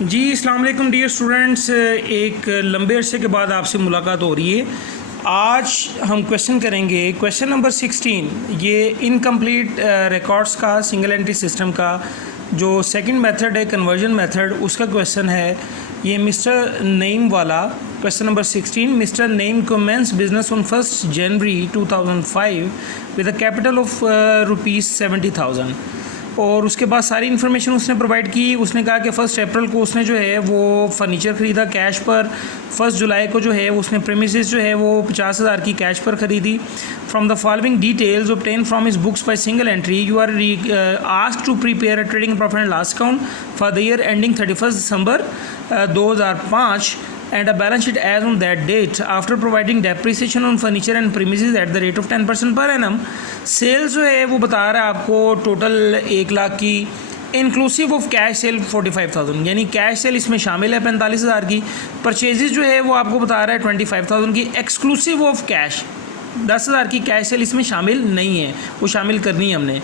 जी अस्सलाम वालेकुम dear students, एक लंबे अरसे के बाद आपसे मुलाकात हो रही है। आज हम क्वेश्चन करेंगे क्वेश्चन नंबर 16। ये इनकम्प्लीट रिकॉर्ड्स का सिंगल एंट्री सिस्टम का जो सेकंड मेथड है कन्वर्जन मेथड, उसका क्वेश्चन है। ये मिस्टर नईम वाला question number 16। Mister Naeem commences business on 1 January 2005 with a capital of ₹70,000 और उसके बाद सारी इन्फॉर्मेशन उसने प्रोवाइड की। उसने कहा कि 1 अप्रैल को उसने जो है वो फर्नीचर ख़रीदा कैश पर। 1 जुलाई को जो है उसने प्रेमिसेस जो है वो 50,000 की कैश पर ख़रीदी। From the following details obtain from his books by single entry you are asked to prepare a trading profit and loss account for the year ending 31 December 2005 and a balance sheet as on that date after providing depreciation on furniture and premises at the rate of 10% per annum। Sales जो है वो बता रहा है आपको total 1 lakh की, inclusive of cash cell 45,000, यानी cash cell इसमें शामिल है 45,000 की। परचेजेज जो है वो आपको बता रहा है 25,000 की, एक्सक्लूसिव ऑफ कैश 10,000 की कैश सेल इसमें शामिल नहीं है, वो शामिल करनी है हमने।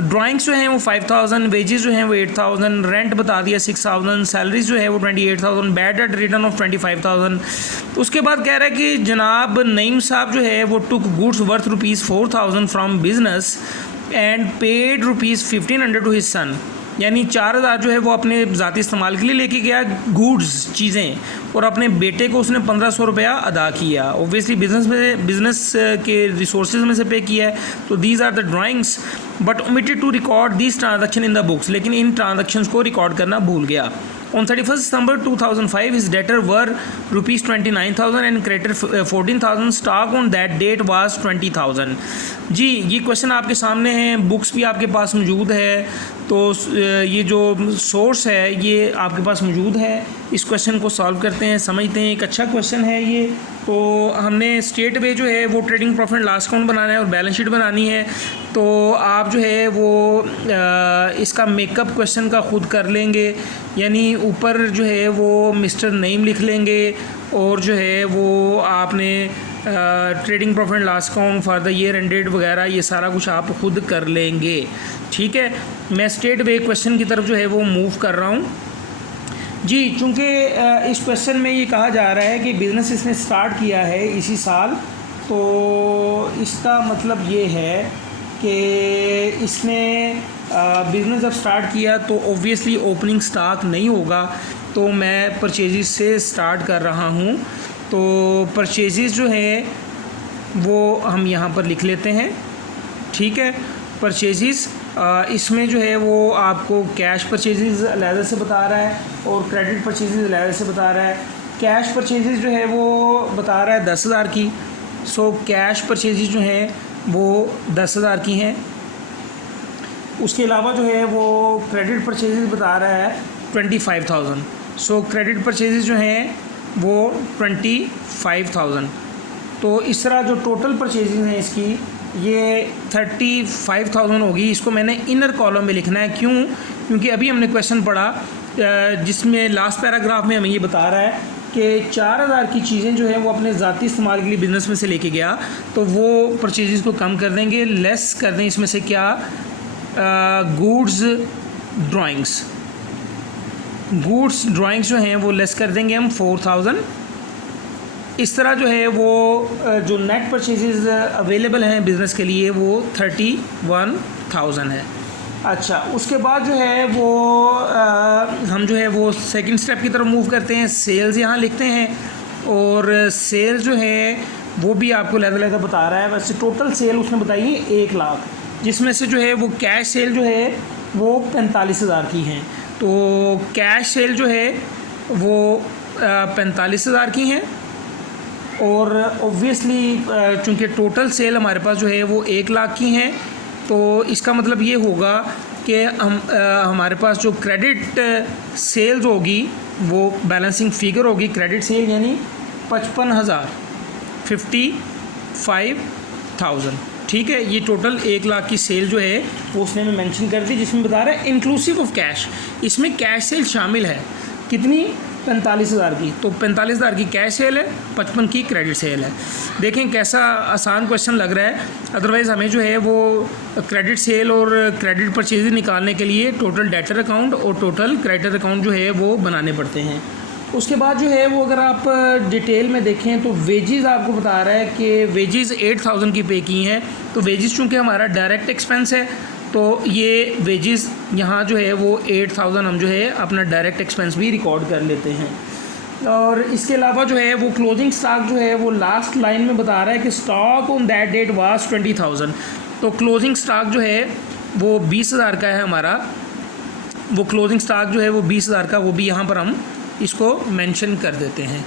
ड्राइंग्स जो हैं वो 5,000, वेजेस जो हैं वो 8,000, रेंट बता दिया 6,000, सैलरीज जो है वो 28,000, बैड डेट रिटर्न ऑफ 25,000। उसके बाद कह रहा है कि जनाब नईम साहब जो है वो took goods worth ₹4,000 from business and paid ₹1,500 to his son, यानी 4,000 जो है वो अपने ज़ाती इस्तेमाल के लिए लेके गया गुड्स चीज़ें, और अपने बेटे को उसने 1,500 रुपया अदा किया। ओब्वियसली बिज़नेस के रिसोर्सेज में से पे किया है। तो these are the drawings but omitted to record this transaction in the books, लेकिन इन ट्रांजैक्शंस को रिकॉर्ड करना भूल गया। On 31st December 2005, his debtor were ₹29,000 and creditor 14,000. Stock on that date was 20,000। जी ये क्वेश्चन आपके सामने है, बुक्स भी आपके पास मौजूद है, तो ये जो सोर्स है ये आपके पास मौजूद है। इस क्वेश्चन को सॉल्व करते हैं, समझते हैं। एक अच्छा क्वेश्चन है ये। तो हमने स्टेट वे जो है वो trading profit and loss account बनाना है और बैलेंस शीट बनानी है। तो आप जो है वो इसका मेकअप क्वेश्चन का ख़ुद कर लेंगे, यानी ऊपर जो है वो मिस्टर नईम लिख लेंगे और जो है वो आपने trading profit and loss account for the year ended वगैरह ये सारा कुछ आप खुद कर लेंगे। ठीक है, मैं स्टेट वे क्वेश्चन की तरफ जो है वो मूव कर रहा हूँ जी। चूँकि इस क्वेश्चन में ये कहा जा रहा है कि बिज़नेस इसने स्टार्ट किया है इसी साल, तो इसका मतलब ये है कि इसने बिज़नेस जब स्टार्ट किया तो ऑब्वियसली ओपनिंग स्टॉक नहीं होगा, तो मैं परचेजेस से स्टार्ट कर रहा हूँ। तो परचेजेस जो है वो हम यहाँ पर लिख लेते हैं। ठीक है, परचेजेस इसमें जो है वो आपको कैश परचेजेस अलग से बता रहा है और क्रेडिट परचेजेस अलग से बता रहा है। कैश परचेजेस जो है वो बता रहा है 10,000 की। सो कैश परचेजेस जो हैं वो 10,000 की हैं। उसके अलावा जो है वो क्रेडिट परचेजेस बता रहा है 25,000। सो क्रेडिट परचेजेस जो हैं वो 25,000। तो इस तरह जो टोटल परचेजेस हैं इसकी ये 35,000 होगी। इसको मैंने इनर कॉलम में लिखना है, क्यों? क्योंकि अभी हमने क्वेश्चन पढ़ा जिसमें लास्ट पैराग्राफ में हमें ये बता रहा है कि 4,000 की चीज़ें जो है वो अपने ज़ाती इस्तेमाल के लिए बिज़नेस में से लेके गया, तो वो परचेजेस को कम कर देंगे, लेस कर दें इसमें से क्या, गुड्स ड्राइंग्स जो हैं वो लेस कर देंगे हम 4,000। इस तरह जो है वो जो नेट परचेजेस अवेलेबल हैं बिज़नेस के लिए वो 31,000 है। अच्छा, उसके बाद जो है वो हम जो है वो सेकंड स्टेप की तरफ मूव करते हैं। सेल्स यहाँ लिखते हैं और सेल्स जो है वो भी आपको अलग बता रहा है। वैसे टोटल सेल उसने बताई है 1 लाख, जिसमें से जो है वो कैश सेल जो है वो 45,000 की हैं। तो कैश सेल जो है वो 45,000 की हैं और ऑब्वियसली चूँकि टोटल सेल हमारे पास जो है वो 1 लाख की हैं, तो इसका मतलब ये होगा कि हमारे पास जो क्रेडिट सेल्स होगी वो बैलेंसिंग फ़िगर होगी क्रेडिट सेल, यानी 55,000। ठीक है, ये टोटल 1 लाख की सेल जो है वो उसने मेंशन कर दी, जिसमें बता रहा है इंक्लूसिव ऑफ कैश। इसमें कैश सेल शामिल है कितनी, 45,000 की, तो 45,000 की कैश सेल है, 55 की क्रेडिट सेल है। देखें कैसा आसान क्वेश्चन लग रहा है। अदरवाइज़ हमें जो है वो क्रेडिट सेल और क्रेडिट परचेज निकालने के लिए टोटल डेटर अकाउंट और टोटल क्रेडिटर अकाउंट जो है वो बनाने पड़ते हैं। उसके बाद जो है वो अगर आप डिटेल में देखें तो वेजेस आपको बता रहा है कि वेजेस 8,000 की पे की हैं। तो वेजेस चूँकि हमारा डायरेक्ट एक्सपेंस है तो ये वेजेस यहाँ जो है वो 8,000 हम जो है अपना डायरेक्ट एक्सपेंस भी रिकॉर्ड कर लेते हैं। और इसके अलावा जो है वो क्लोजिंग स्टॉक जो है वो लास्ट लाइन में बता रहा है कि stock on that date was 20,000। तो क्लोजिंग स्टॉक जो है वो 20,000 का है हमारा। वो क्लोजिंग स्टॉक जो है वो 20,000 का, वो भी यहाँ पर हम इसको मेंशन कर देते हैं।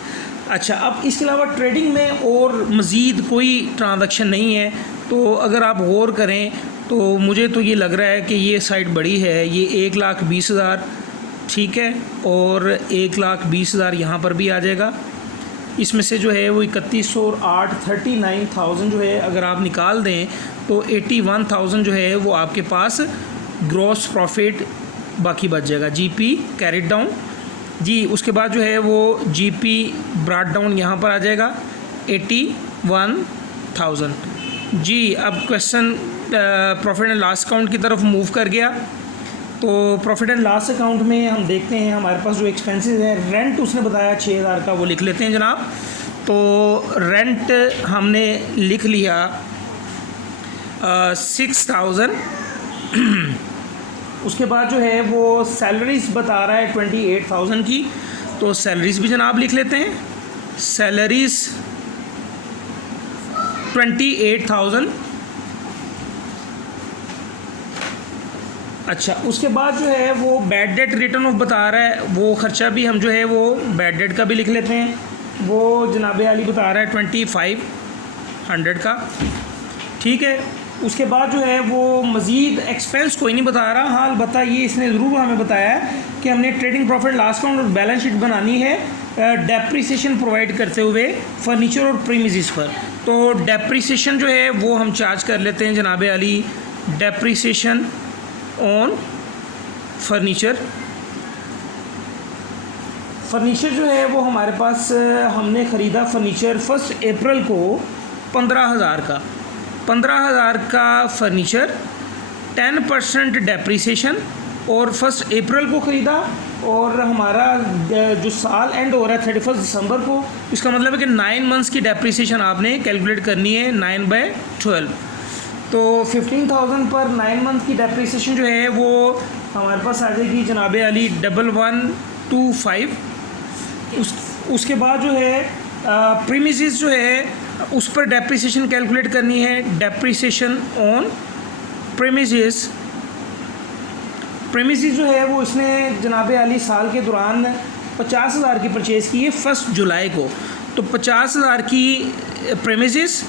अच्छा, अब इसके अलावा ट्रेडिंग में और मज़ीद कोई ट्रांजैक्शन नहीं है। तो अगर आप गौर करें तो मुझे तो ये लग रहा है कि ये साइड बड़ी है, ये 1,20,000 ठीक है, और 1,20,000 यहाँ पर भी आ जाएगा। इसमें से जो है वो 3100 और 8 39,000 जो है अगर आप निकाल दें तो 81,000 जो है वो आपके पास ग्रॉस प्रॉफिट बाकी बच जाएगा। जीपी कैरिड डाउन जी, उसके बाद जो है वो जीपी ब्रॉट डाउन यहाँ पर आ जाएगा 81,000 जी। अब question profit and loss account की तरफ मूव कर गया। तो प्रॉफिट एंड लॉस अकाउंट में हम देखते हैं हमारे पास जो एक्सपेंसेस हैं, रेंट उसने बताया 6,000 का, वो लिख लेते हैं जनाब। तो रेंट हमने लिख लिया 6,000। उसके बाद जो है वो सैलरीज बता रहा है 28,000 की, तो सैलरीज भी जनाब लिख लेते हैं। सैलरीज 28,000। अच्छा, उसके बाद जो है वो बैड डेट रिटर्न ऑफ बता रहा है, वो ख़र्चा भी हम जो है वो बैड डेट का भी लिख लेते हैं। वो जनाब आली बता रहा है 2,500 का, ठीक है। उसके बाद जो है वो मज़ीद एक्सपेंस कोई नहीं बता रहा। हाँ, अलबत्ता ये इसने ज़रूर हमें बताया कि हमने ट्रेडिंग प्रॉफिट लॉस अकाउंट और बैलेंस शीट बनानी है डेप्रिसिएशन प्रोवाइड करते हुए फर्नीचर और प्रीमिसेस पर। तो डेप्रिसिएशन जो है वो हम चार्ज कर लेते हैं जनाब Ali, depreciation on furniture. Furniture जो है वो हमारे पास हमने ख़रीदा फर्नीचर 1 अप्रैल को 15,000 का, 15,000 का फर्नीचर, 10% डेप्रिसिएशन, और 1 अप्रैल को ख़रीदा। और हमारा जो साल एंड हो रहा है 31 दिसंबर को, इसका मतलब है कि 9 मंथ्स की डेप्रिसिएशन आपने कैलकुलेट करनी है 9/12। तो 15,000 पर 9 मंथ की डेप्रिसिएशन जो है वो हमारे पास आ जाएगी जनाब अली 1125। उसके बाद जो है प्रीमिसेस जो है उस पर डेप्रिसिएशन कैलकुलेट करनी है, डेप्रिसिएशन ऑन प्रीमिसेस। प्रीमिसेस जो है वो इसने जनाब अली साल के दौरान 50,000 की परचेज़ की है 1 जुलाई को। तो 50,000 की प्रीमिसेस,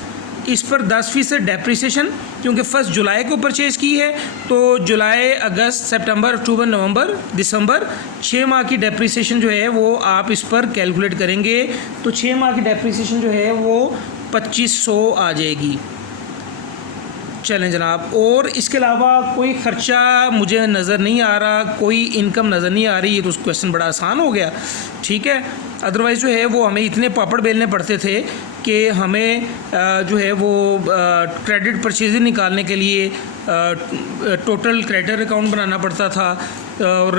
इस पर 10% डेप्रिसिएशन, क्योंकि 1 जुलाई को परचेज़ की है। तो जुलाई, अगस्त, सितंबर, अक्टूबर, नवंबर, दिसंबर, 6 माह की डेप्रिसिएशन जो है वो आप इस पर कैलकुलेट करेंगे। तो 6 माह की डेप्रिसिएशन जो है वो 2,500 आ जाएगी। चलें जनाब, और इसके अलावा कोई ख़र्चा मुझे नज़र नहीं आ रहा, कोई इनकम नज़र नहीं आ रही। ये तो क्वेश्चन बड़ा आसान हो गया, ठीक है। अदरवाइज़ जो है वो हमें इतने पापड़ बेलने पड़ते थे कि हमें जो है वो क्रेडिट परचेज निकालने के लिए टोटल क्रेडिटर अकाउंट बनाना पड़ता था, और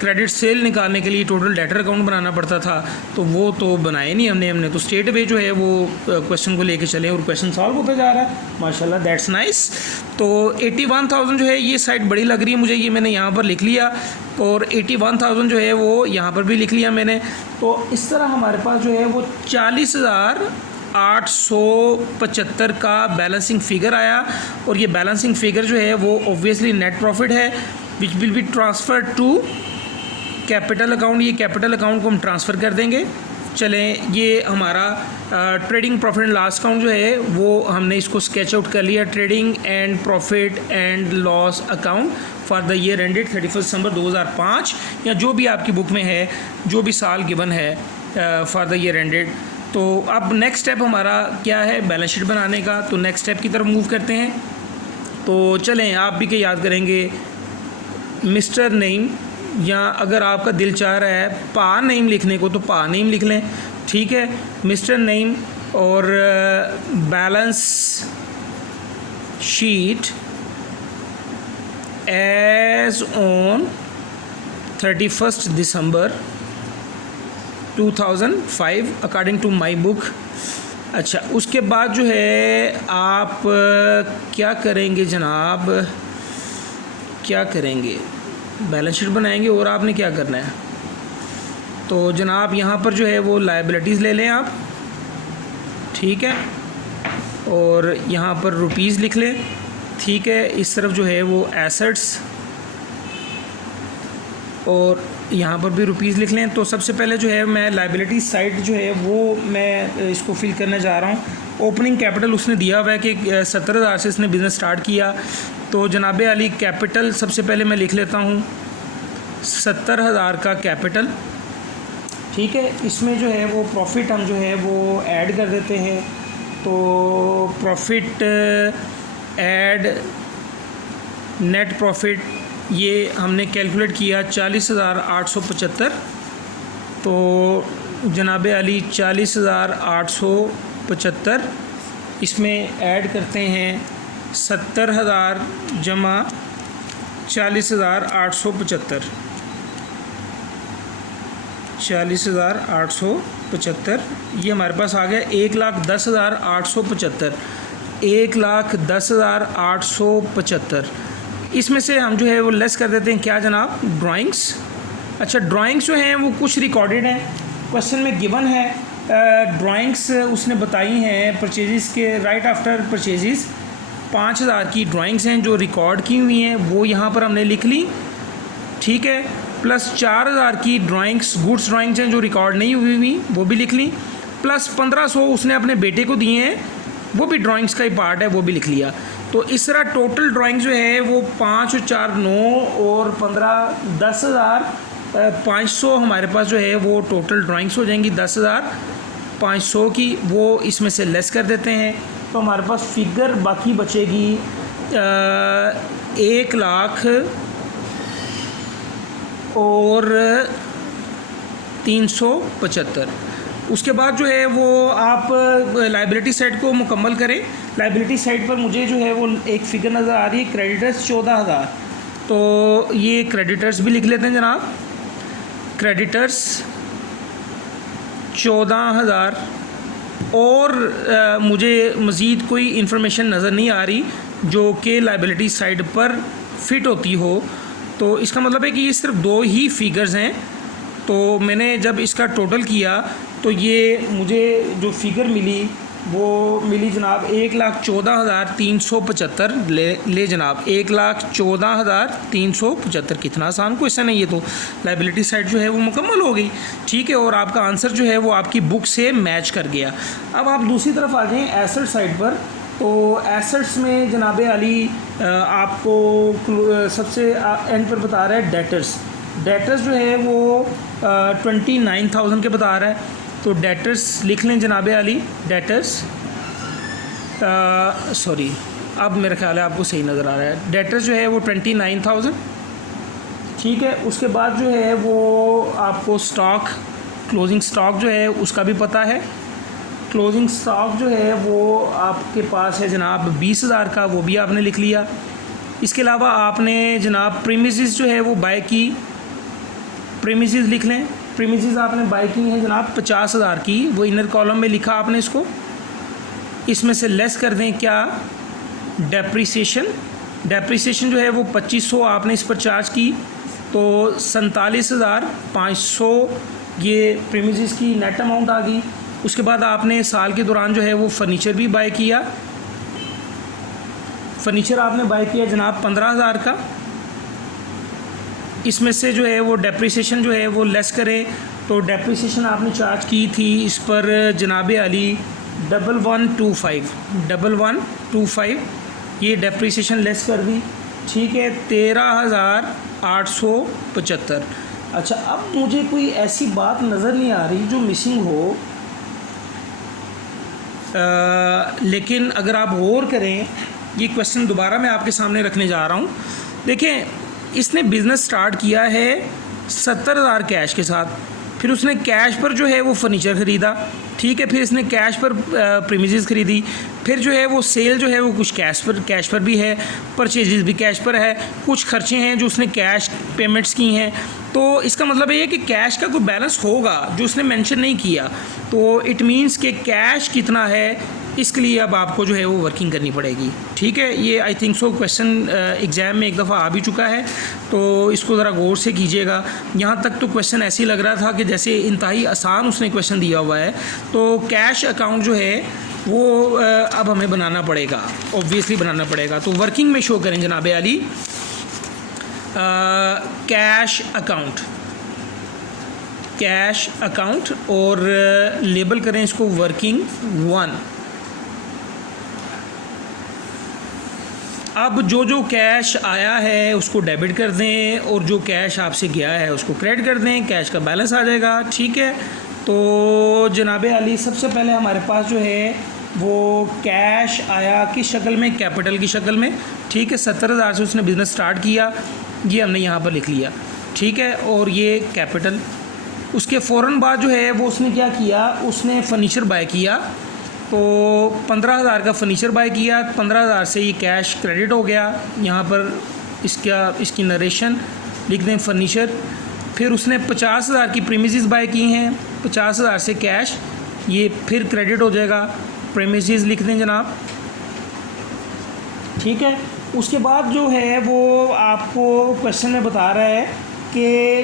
क्रेडिट सेल निकालने के लिए टोटल डेटर अकाउंट बनाना पड़ता था। तो वो तो बनाए नहीं हमने तो स्ट्रेट वे जो है वो क्वेश्चन को लेके चले और क्वेश्चन सॉल्व होता जा रहा है, माशाल्लाह, दैट्स नाइस। तो 81,000 जो है ये साइड बड़ी लग रही है मुझे, ये मैंने यहाँ पर लिख लिया, और 81,000 जो है वो यहाँ पर भी लिख लिया मैंने। तो इस तरह हमारे पास जो है वो 40,875 का बैलेंसिंग फ़िगर आया। और ये बैलेंसिंग फ़िगर जो है वो ऑब्वियसली नेट प्रॉफिट है, which will be transfer to capital account. ये कैपिटल अकाउंट को हम ट्रांसफ़र कर देंगे। चलें, ये हमारा trading profit and loss account जो है वो हमने इसको स्केच आउट कर लिया, trading and profit and loss account for the year ended 31 December 2005, या जो भी आपकी बुक में है, जो भी साल गिवन है फॉर द ईयर एंडेड। तो अब नेक्स्ट स्टेप हमारा क्या है, बैलेंस शीट बनाने का। तो नेक्स्ट स्टेप की तरफ मूव करते हैं। तो चलें, आप भी क्या याद करेंगे, मिस्टर नईम या अगर आपका दिल चाह रहा है पा नेम लिखने को तो पा नेम लिख लें, ठीक है। मिस्टर नेम और balance sheet as on 31 December 2005 according to my book. अच्छा, उसके बाद जो है आप क्या करेंगे जनाब, क्या करेंगे, बैलेंस शीट बनाएंगे और आपने क्या करना है। तो जनाब यहाँ पर जो है वो लायबिलिटीज़ ले लें आप, ठीक है, और यहाँ पर रुपीज़ लिख लें, ठीक है। इस तरफ जो है वो एसेट्स और यहाँ पर भी रुपीज़ लिख लें। तो सबसे पहले जो है मैं लायबिलिटी साइड जो है वो मैं इसको फिल करने जा रहा हूँ। ओपनिंग कैपिटल उसने दिया हुआ है कि 70,000 से इसने बिज़नेस स्टार्ट किया। तो जनाब अली कैपिटल सबसे पहले मैं लिख लेता हूँ 70,000 का कैपिटल, ठीक है। इसमें जो है वो प्रॉफिट हम जो है वो ऐड कर देते हैं। तो प्रॉफिट ऐड नेट प्रॉफिट ये हमने कैलकुलेट किया 40,875। तो जनाब अली 40,875 इसमें ऐड करते हैं 70,000 जमा 40,875, 40,875 ये हमारे पास आ गया 1,10,875, 1,10,875। इसमें से हम जो है वो लेस कर देते हैं क्या जनाब, ड्राइंग्स। अच्छा, ड्राइंग्स जो हैं वो कुछ रिकॉर्डेड हैं, क्वेश्चन में गिवन है। ड्राइंग्स उसने बताई हैं परचेजेस के राइट आफ्टर परचेजेस 5,000 की ड्राइंग्स हैं जो रिकॉर्ड की हुई हैं, वो यहाँ पर हमने लिख ली, ठीक है। प्लस 4,000 की ड्राइंग्स गुड्स ड्राइंग्स हैं जो रिकॉर्ड नहीं हुई वो भी लिख ली। प्लस 1,500 उसने अपने बेटे को दिए हैं, वो भी ड्राइंग्स का ही पार्ट है, वो भी लिख लिया। तो इस तरह टोटल ड्राइंग जो है वो 5 और 4 9 और 15 10,500 हमारे पास जो है वो टोटल ड्राइंग्स हो जाएंगी 10,500 की, वो इसमें से लेस कर देते हैं। तो हमारे पास फिगर बाकी बचेगी 1,00,000 और 375। उसके बाद जो है वो आप लाइबिलिटी साइड को मुकम्मल करें। लाइबिलिटी साइड पर मुझे जो है वो एक फ़िगर नज़र आ रही है क्रेडिटर्स 14,000। तो ये क्रेडिटर्स भी लिख लेते हैं जनाब, क्रेडिटर्स 14,000। और मुझे मज़ीद कोई इन्फॉर्मेशन नज़र नहीं आ रही जो कि लाइबिलिटी साइड पर फिट होती हो। तो इसका मतलब है कि ये सिर्फ 2 ही फिगर्स हैं। तो मैंने जब इसका टोटल किया तो ये मुझे जो फ़िगर मिली वो मिली जनाब 1,14,375। ले जनाब 1,14,375। कितना आसान क्वेश्चन है ये। तो लाइबिलिटी साइड जो है वो मुकम्मल हो गई, ठीक है, और आपका आंसर जो है वो आपकी बुक से मैच कर गया। अब आप दूसरी तरफ आ जाएँ एसेट साइड पर। तो एसेट्स में जनाब अली आपको सबसे एंड पर बता रहा है डेटर्स। डेटर्स जो है वो 29,000 के बता रहा है। तो डेटर्स लिख लें जनाब अली, डेटर्स सॉरी, अब मेरा ख्याल है आपको सही नज़र आ रहा है। डेटर्स जो है वो 29,000, ठीक है। उसके बाद जो है वो आपको स्टॉक, क्लोजिंग स्टॉक जो है उसका भी पता है। क्लोजिंग स्टॉक जो है वो आपके पास है जनाब 20,000 का, वो भी आपने लिख लिया। इसके अलावा आपने जनाब प्रीमिसेस जो है वो बाय की, प्रीमिसेस लिख लें। प्रीमिसेस आपने बाय की है जनाब 50,000 की, वो इनर कॉलम में लिखा आपने इसको। इसमें से लेस कर दें क्या, डेप्रिसिएशन। डेप्रिसिएशन जो है वो 2,500 आपने इस पर चार्ज की। तो 47,500 ये प्रीमिसेस की नेट अमाउंट आ गई। उसके बाद आपने साल के दौरान जो है वो फ़र्नीचर भी बाय किया। फ़र्नीचर आपने बाय किया जनाब 15,000 का। इसमें से जो है वो डेप्रिसिएशन जो है वो लेस करें। तो डेप्रिसिएशन आपने चार्ज की थी इस पर जनाब अली 1125 ये डेप्रिसिएशन लेस कर दी, ठीक है, 13,875। अच्छा, अब मुझे कोई ऐसी बात नज़र नहीं आ रही जो मिसिंग हो, लेकिन अगर आप गौर करें, ये क्वेश्चन दोबारा मैं आपके सामने रखने जा रहा हूँ। देखें, इसने बिज़नेस स्टार्ट किया है 70,000 कैश के साथ। फिर उसने कैश पर जो है वो फर्नीचर ख़रीदा, ठीक है। फिर इसने कैश पर प्रीमिसेस ख़रीदी। फिर जो है वो सेल जो है वो कुछ कैश पर भी है, परचेजेस भी कैश पर है, कुछ खर्चे हैं जो उसने कैश पेमेंट्स की हैं। तो इसका मतलब ये है कि कैश का कोई बैलेंस होगा जो उसने मेंशन नहीं किया। तो इट मीन्स कि कैश कितना है इसके लिए अब आपको जो है वो वर्किंग करनी पड़ेगी, ठीक है। ये I think so question exam में एक दफ़ा आ भी चुका है, तो इसको ज़रा गौर से कीजिएगा। यहाँ तक तो क्वेश्चन ऐसे ही लग रहा था कि जैसे इंतहाई आसान उसने क्वेश्चन दिया हुआ है। तो कैश अकाउंट जो है वो अब हमें बनाना पड़ेगा, ऑब्वियसली बनाना पड़ेगा। तो वर्किंग में शो करें जनाब अली कैश अकाउंट और लेबल करें इसको वर्किंग 1। अब जो कैश आया है उसको डेबिट कर दें और जो कैश आपसे गया है उसको क्रेडिट कर दें, कैश का बैलेंस आ जाएगा, ठीक है। तो जनाब अली सबसे पहले हमारे पास जो है वो कैश आया किस शक्ल में, कैपिटल की शक्ल में, ठीक है। 70,000 से उसने बिज़नेस स्टार्ट किया, ये हमने यहाँ पर लिख लिया, ठीक है। और ये कैपिटल। उसके फ़ौरन बाद जो है वो उसने क्या किया, उसने फर्नीचर बाय किया। तो 15,000 का फर्नीचर बाय किया, 15,000 से ये कैश क्रेडिट हो गया। यहाँ पर इसकी नरेशन लिख दें फर्नीचर। फिर उसने 50,000 की प्रीमिसेस बाय की हैं, 50,000 से कैश ये फिर क्रेडिट हो जाएगा, प्रीमिसेस लिख दें जनाब, ठीक है। उसके बाद जो है वो आपको क्वेश्चन में बता रहा है कि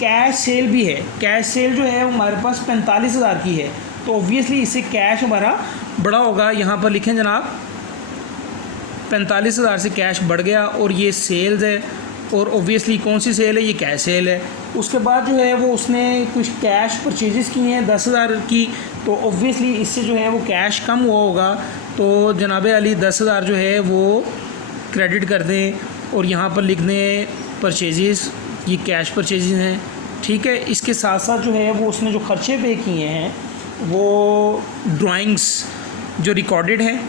कैश सेल भी है। कैश सेल जो है हमारे पास 45,000 की है, तो ऑब्वियसली इससे कैश हमारा बड़ा होगा। यहाँ पर लिखें जनाब 45,000 से कैश बढ़ गया और ये सेल्स है, और ऑब्वियसली कौन सी सेल है, ये कैश सेल है। उसके बाद जो है वो उसने कुछ कैश परचेजेस की हैं 10,000 की, तो ऑब्वियसली इससे जो है वो कैश कम हुआ होगा। तो जनाब अली 10,000 जो है वो क्रेडिट कर दें और यहाँ पर लिख दें परचेजेस, ये कैश परचेजेस हैं, ठीक है। इसके साथ साथ जो है वो उसने जो खर्चे पे किए हैं वो ड्राइंग्स जो रिकॉर्डेड हैं,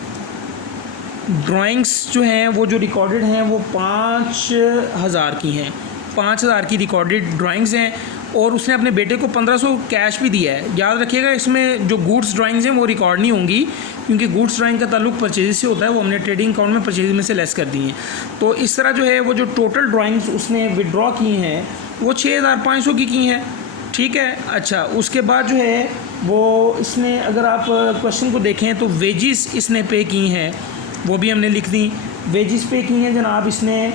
ड्राइंग्स जो हैं वो जो रिकॉर्डेड हैं वो 5,000 की हैं, 5,000 की रिकॉर्डेड ड्राइंग्स हैं। और उसने अपने बेटे को 1500 कैश भी दिया है। याद रखिएगा इसमें जो गुड्स ड्राइंग्स हैं वो रिकॉर्ड नहीं होंगी, क्योंकि गुड्स ड्राइंग का ताल्लुक परचेज से होता है, वो हमने ट्रेडिंग अकाउंट में परचेज में से लेस कर दी हैं। तो इस तरह जो है वो जो टोटल ड्राइंग्स उसने विड्रॉ की हैं वो 6,500 की हैं, ठीक है। अच्छा, उसके बाद जो है वो इसने, अगर आप क्वेश्चन को देखें तो वेजिस इसने पे की हैं, वो भी हमने लिख दी। वेजिस पे की हैं जनाब इसने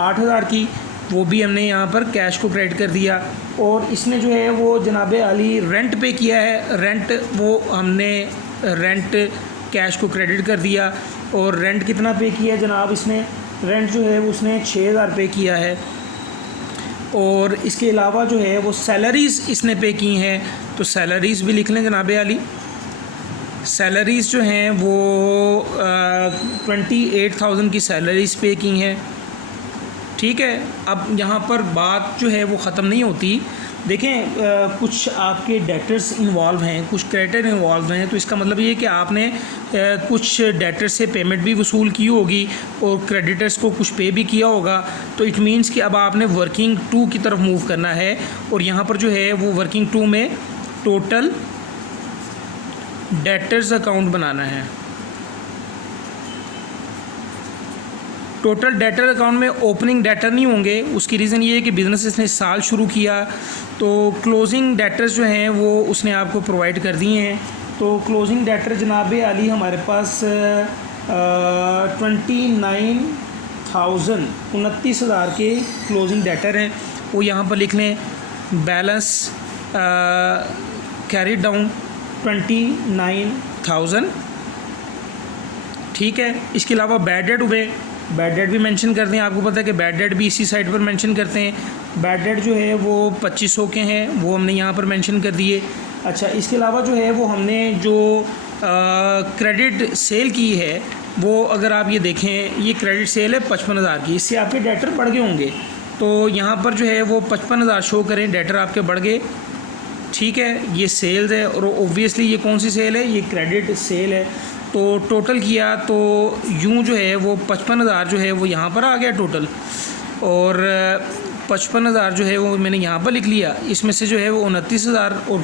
8,000 की, वो भी हमने यहाँ पर कैश को क्रेडिट कर दिया। और इसने जो है वो जनाब अली रेंट पे किया है, रेंट वो हमने रेंट कैश को क्रेडिट कर दिया। और रेंट कितना पे किया जनाब इसने, रेंट जो है उसने 6,000 पे किया है। और इसके अलावा जो है वो सैलरीज़ इसने पे की हैं, तो सैलरीज़ भी लिख लें जनाब अली। सैलरीज़ जो हैं वो 28,000 की सैलरीज़ पे की हैं, ठीक है। अब यहाँ पर बात जो है वो ख़त्म नहीं होती। देखें कुछ आपके डेटर्स इन्वॉल्व हैं, कुछ क्रेडिटर इन्वॉल्व हैं, तो इसका मतलब ये है कि आपने कुछ डेटर्स से पेमेंट भी वसूल की होगी और क्रेडिटर्स को कुछ पे भी किया होगा। तो इट मीन्स कि अब आपने वर्किंग 2 की तरफ मूव करना है। और यहाँ पर जो है वो वर्किंग 2 में टोटल डेटर्स अकाउंट बनाना है। टोटल डेटर अकाउंट में ओपनिंग डेटर नहीं होंगे, उसकी रीज़न ये है कि बिज़नेस इसने साल शुरू किया, तो क्लोजिंग डेटर्स जो हैं वो उसने आपको प्रोवाइड कर दिए हैं। तो क्लोजिंग डेटर जनाब अली हमारे पास 29,000 के क्लोजिंग डेटर हैं, वो यहाँ पर लिख लें। बैलेंस कैरी डाउन 29,000, ठीक है। इसके अलावा बैड डेट हुए, बैड डेट भी मेंशन कर दें। आपको पता है कि बैड डेट भी इसी साइड पर मेंशन करते हैं। बैड डेट जो है वो 2500 के हैं, वो हमने यहाँ पर मेंशन कर दिए। अच्छा, इसके अलावा जो है वो हमने जो क्रेडिट सेल की है वो अगर आप ये देखें, ये क्रेडिट सेल है 55,000 की, इससे आपके डेटर बढ़ गए होंगे। तो यहाँ पर जो है वो 55,000 शो करें, डेटर आपके बढ़ गए, ठीक है। ये सेल्स है और ओब्वियसली ये कौन सी सेल है, ये क्रेडिट सेल है। तो टोटल किया तो यूँ जो है वो 55,000 जो है वो यहाँ पर आ गया टोटल। और 55,000 जो है वो मैंने यहाँ पर लिख लिया, इसमें से जो है वो 29,000 और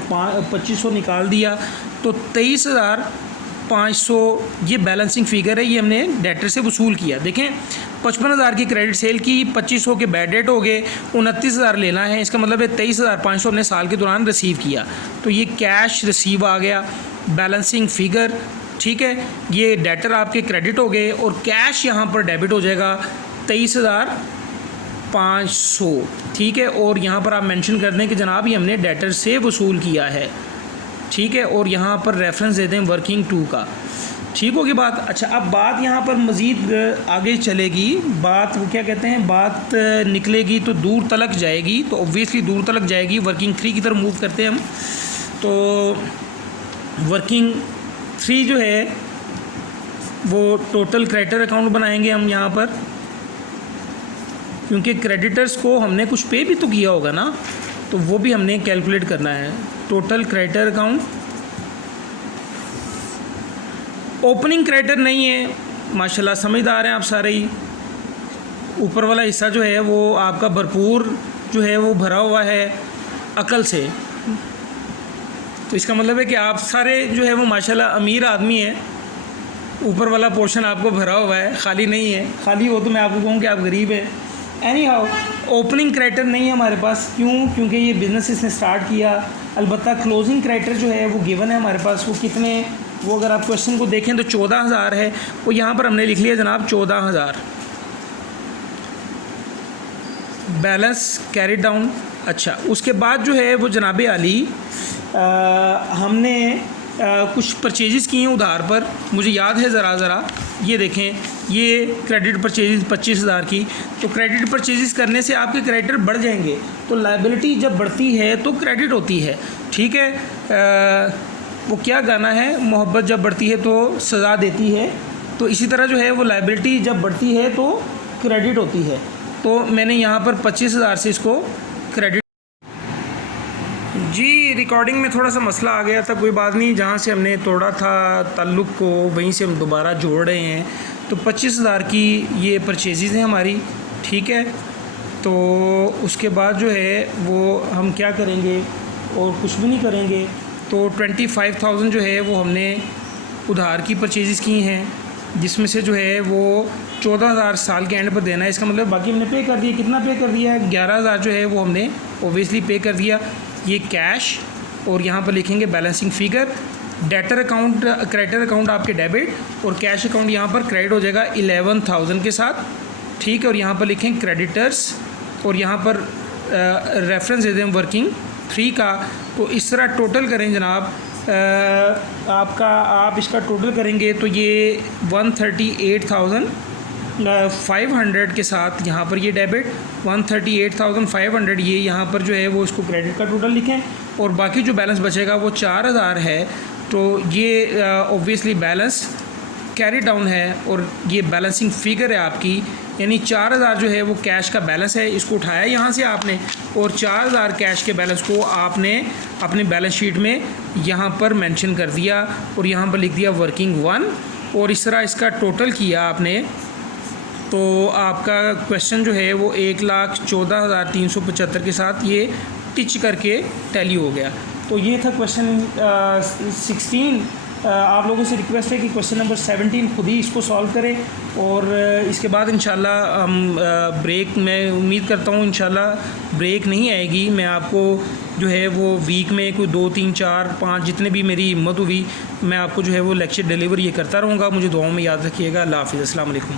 2500 निकाल दिया, तो 23,500 ये बैलेंसिंग फ़िगर है, ये हमने डेटर से वसूल किया। देखें 55,000 की क्रेडिट सेल की, 2500 के बैड डेट हो गए, 29,000 लेना है, इसका मतलब है 23,500 हमने साल के दौरान रिसीव किया, तो ये कैश रिसीव आ गया, बैलेंसिंग फ़िगर, ठीक है। ये डेटर आपके क्रेडिट हो गए और कैश यहाँ पर डेबिट हो जाएगा 23,500, ठीक है। और यहाँ पर आप मेंशन कर दें कि जनाब ये हमने डेटर से वसूल किया है, ठीक है। और यहाँ पर रेफरेंस दे दें वर्किंग टू का, ठीक होगी बात। अच्छा, अब बात यहाँ पर मज़ीद आगे चलेगी, बात वो क्या कहते हैं, बात निकलेगी तो दूर तलक जाएगी, तो ऑब्वियसली दूर तलक जाएगी। वर्किंग 3 की तरफ मूव करते हैं हम। तो वर्किंग 3 जो है वो टोटल क्रेडिटर अकाउंट बनाएंगे हम यहाँ पर, क्योंकि क्रेडिटर्स को हमने कुछ पे भी तो किया होगा ना, तो वो भी हमने कैलकुलेट करना है। Total creditor account, opening creditor नहीं है, माशाल्लाह समझदार हैं आप सारे ही। ऊपर वाला हिस्सा जो है वो आपका भरपूर जो है वो भरा हुआ है अकल से, तो इसका मतलब है कि आप सारे जो है वो माशाल्लाह अमीर आदमी हैं। ऊपर वाला पोर्शन आपको भरा हुआ है, खाली नहीं है। खाली हो तो मैं आपको कहूँ कि आप गरीब हैं। एनी हाउ, ओपनिंग क्रेडिटर नहीं है हमारे पास, क्यों? क्योंकि ये बिज़नेस इसने स्टार्ट किया। अलबत्ता क्लोजिंग क्रेडिटर जो है वो गिवन है हमारे पास, वो कितने, वो अगर आप क्वेश्चन को देखें तो 14,000 है, वो यहाँ पर हमने लिख लिया जनाब 14,000। Balance carry down. अच्छा, उसके बाद जो है वो जनाब आली हमने कुछ परचेज़ किए हैं उधार पर, मुझे याद है ज़रा ये देखें, ये क्रेडिट परचेज़ 25,000 की। तो क्रेडिट परचेज़ करने से आपके क्रेडिटर बढ़ जाएंगे, तो लायबिलिटी जब बढ़ती है तो क्रेडिट होती है, ठीक है। वो क्या गाना है, मोहब्बत जब बढ़ती है तो सज़ा देती है, तो इसी तरह जो है वो लायबिलिटी जब बढ़ती है तो क्रेडिट होती है। तो मैंने यहाँ पर 25,000 से इसको क्रेडिट। जी, रिकॉर्डिंग में थोड़ा सा मसला आ गया था, कोई बात नहीं, जहाँ से हमने तोड़ा था ताल्लुक़ को वहीं से हम दोबारा जोड़ रहे हैं। तो 25,000 की ये परचेज़ हैं हमारी, ठीक है। तो उसके बाद जो है वो हम क्या करेंगे, और कुछ भी नहीं करेंगे। तो 25,000 जो है वो हमने उधार की परचेज़ की हैं, जिसमें से जो है वो 14,000 साल के एंड पर देना है। इसका मतलब बाकी हमने पे कर दिया, कितना पे कर दिया है, 11,000 जो है वो हमने ओबियसली पे कर दिया। ये कैश, और यहाँ पर लिखेंगे balancing figure. Debtor account, creditor account आपके डेबिट, और कैश अकाउंट यहाँ पर क्रेडिट हो जाएगा 11,000 के साथ, ठीक है। और यहाँ पर लिखें क्रेडिटर्स, और यहाँ पर रेफरेंस दे दें वर्किंग 3 का। तो इस तरह टोटल करें जनाब, आप इसका टोटल करेंगे तो ये 138,500 के साथ यहाँ पर ये डेबिट, 138,500 ये यहाँ पर जो है वो इसको क्रेडिट का टोटल लिखें, और बाकी जो बैलेंस बचेगा वो 4,000 है। तो ये ऑब्वियसली बैलेंस कैरी डाउन है, और ये बैलेंसिंग फ़िगर है आपकी, यानी 4,000 जो है वो कैश का बैलेंस है, इसको उठाया यहाँ से आपने, और 4,000 कैश के बैलेंस को आपने अपनी बैलेंस शीट में यहाँ पर मेंशन कर दिया, और यहाँ पर लिख दिया वर्किंग 1, और इस तरह इसका टोटल किया आपने। तो आपका क्वेश्चन जो है वो 1,14,375 के साथ ये टिच करके टैली हो गया। तो ये था क्वेश्चन 16। आप लोगों से रिक्वेस्ट है कि क्वेश्चन नंबर 17 खुद ही इसको सॉल्व करें, और इसके बाद इंशाल्लाह हम ब्रेक, मैं उम्मीद करता हूँ इंशाल्लाह ब्रेक नहीं आएगी। मैं आपको जो है वो वीक में कोई 2, 3, 4, 5 जितने भी मेरी हिम्मत हुई मैं आपको जो है वो लेक्चर डिलीवर ये करता रहूँगा। मुझे दुआओं में याद रखिएगा। अल्लाह हाफ़िज़, अस्सलाम वालेकुम।